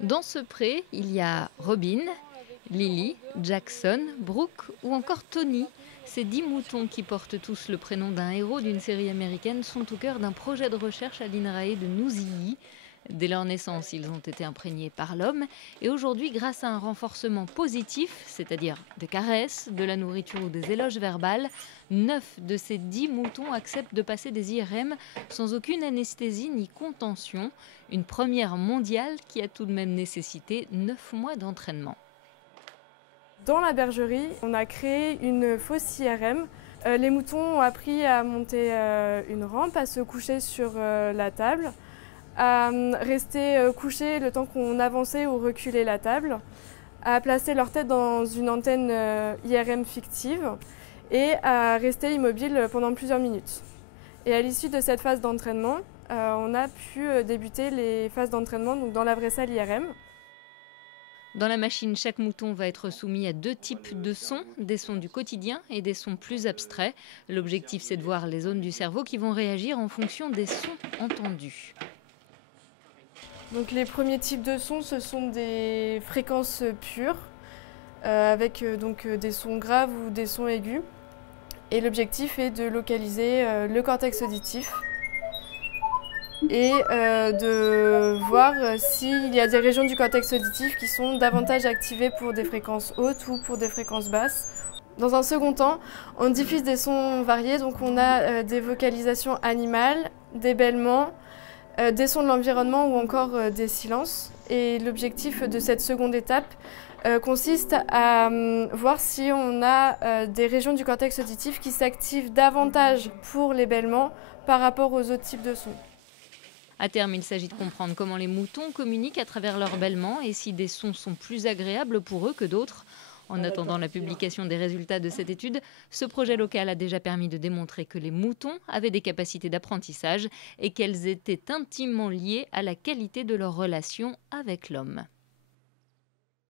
Dans ce pré, il y a Robin, Lily, Jackson, Brooke ou encore Tony. Ces 10 moutons qui portent tous le prénom d'un héros d'une série américaine sont au cœur d'un projet de recherche à l'INRAE de Nouzilly. Dès leur naissance, ils ont été imprégnés par l'homme et aujourd'hui, grâce à un renforcement positif, c'est-à-dire des caresses, de la nourriture ou des éloges verbales, 9 de ces 10 moutons acceptent de passer des IRM sans aucune anesthésie ni contention, une première mondiale qui a tout de même nécessité 9 mois d'entraînement. Dans la bergerie, on a créé une fausse IRM. Les moutons ont appris à monter une rampe, à se coucher sur la table, à rester couchés le temps qu'on avançait ou reculait la table, à placer leur tête dans une antenne IRM fictive et à rester immobile pendant plusieurs minutes. Et à l'issue de cette phase d'entraînement, on a pu débuter les phases d'entraînement donc dans la vraie salle IRM. Dans la machine, chaque mouton va être soumis à 2 types de sons, des sons du quotidien et des sons plus abstraits. L'objectif, c'est de voir les zones du cerveau qui vont réagir en fonction des sons entendus. Donc les premiers types de sons, ce sont des fréquences pures, avec des sons graves ou des sons aigus. Et l'objectif est de localiser le cortex auditif et de voir s'il y a des régions du cortex auditif qui sont davantage activées pour des fréquences hautes ou pour des fréquences basses. Dans un second temps, on diffuse des sons variés, donc on a des vocalisations animales, des bêlements, des sons de l'environnement ou encore des silences. Et l'objectif de cette seconde étape consiste à voir si on a des régions du cortex auditif qui s'activent davantage pour les bêlements par rapport aux autres types de sons. À terme, il s'agit de comprendre comment les moutons communiquent à travers leurs bêlements et si des sons sont plus agréables pour eux que d'autres. En attendant la publication des résultats de cette étude, ce projet local a déjà permis de démontrer que les moutons avaient des capacités d'apprentissage et qu'elles étaient intimement liées à la qualité de leur relation avec l'homme.